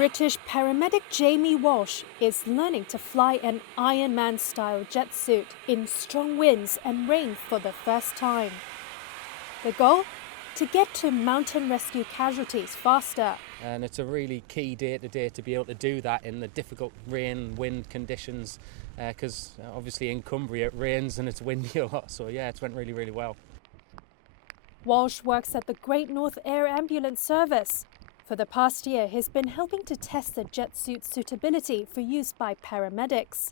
British paramedic Jamie Walsh is learning to fly an Iron Man-style jet suit in strong winds and rain for the first time. The goal? To get to mountain rescue casualties faster. And it's a really key day-to-day to be able to do that in the difficult rain, wind conditions, because obviously in Cumbria it rains and it's windy a lot, so yeah, it's went really, really well. Walsh works at the Great North Air Ambulance Service. For the past year, he's been helping to test the jet suit's suitability for use by paramedics.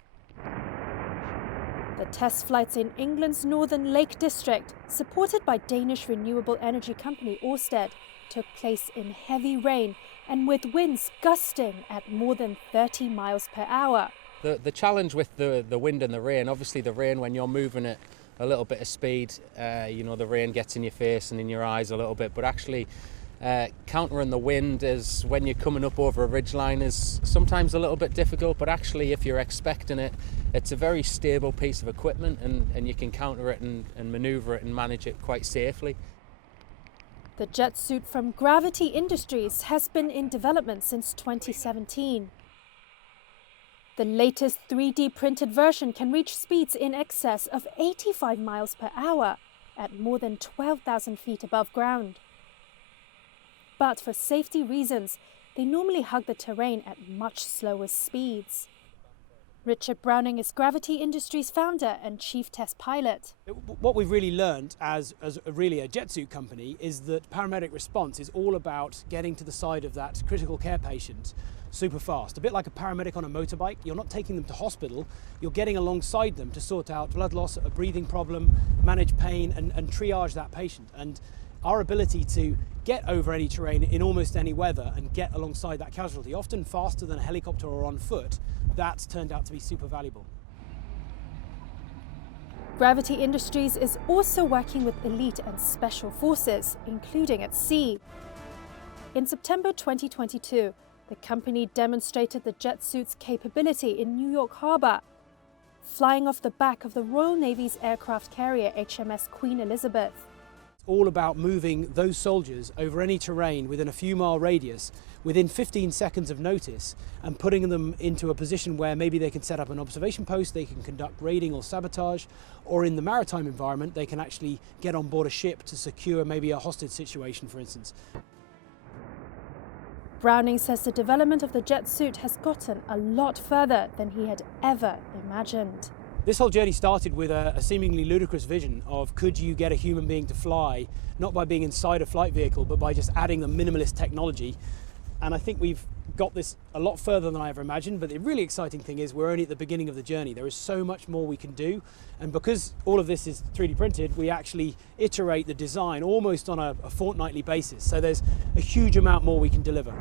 The test flights in England's Northern Lake District, supported by Danish renewable energy company Ørsted, took place in heavy rain and with winds gusting at more than 30 miles per hour. The challenge with the wind and the rain, obviously the rain when you're moving at a little bit of speed, the rain gets in your face and in your eyes a little bit, but actually countering the wind is when you're coming up over a ridgeline is sometimes a little bit difficult, but actually if you're expecting it, it's a very stable piece of equipment and you can counter it and manoeuvre it and manage it quite safely. The jet suit from Gravity Industries has been in development since 2017. The latest 3D printed version can reach speeds in excess of 85 miles per hour at more than 12,000 feet above ground. But for safety reasons, they normally hug the terrain at much slower speeds. Richard Browning is Gravity Industries founder and chief test pilot. What we've really learned as really a jet suit company is that paramedic response is all about getting to the side of that critical care patient super fast. A bit like a paramedic on a motorbike, you're not taking them to hospital, you're getting alongside them to sort out blood loss, a breathing problem, manage pain and triage that patient. And our ability to get over any terrain in almost any weather and get alongside that casualty, often faster than a helicopter or on foot, that's turned out to be super valuable. Gravity Industries is also working with elite and special forces, including at sea. In September 2022, the company demonstrated the jet suit's capability in New York Harbor, flying off the back of the Royal Navy's aircraft carrier HMS Queen Elizabeth. All about moving those soldiers over any terrain within a few mile radius within 15 seconds of notice and putting them into a position where maybe they can set up an observation post, they can conduct raiding or sabotage, or in the maritime environment they can actually get on board a ship to secure maybe a hostage situation, for instance. Browning says the development of the jet suit has gotten a lot further than he had ever imagined. This whole journey started with a seemingly ludicrous vision of could you get a human being to fly, not by being inside a flight vehicle, but by just adding the minimalist technology. And I think we've got this a lot further than I ever imagined, but the really exciting thing is we're only at the beginning of the journey. There is so much more we can do. And because all of this is 3D printed, we actually iterate the design almost on a fortnightly basis. So there's a huge amount more we can deliver.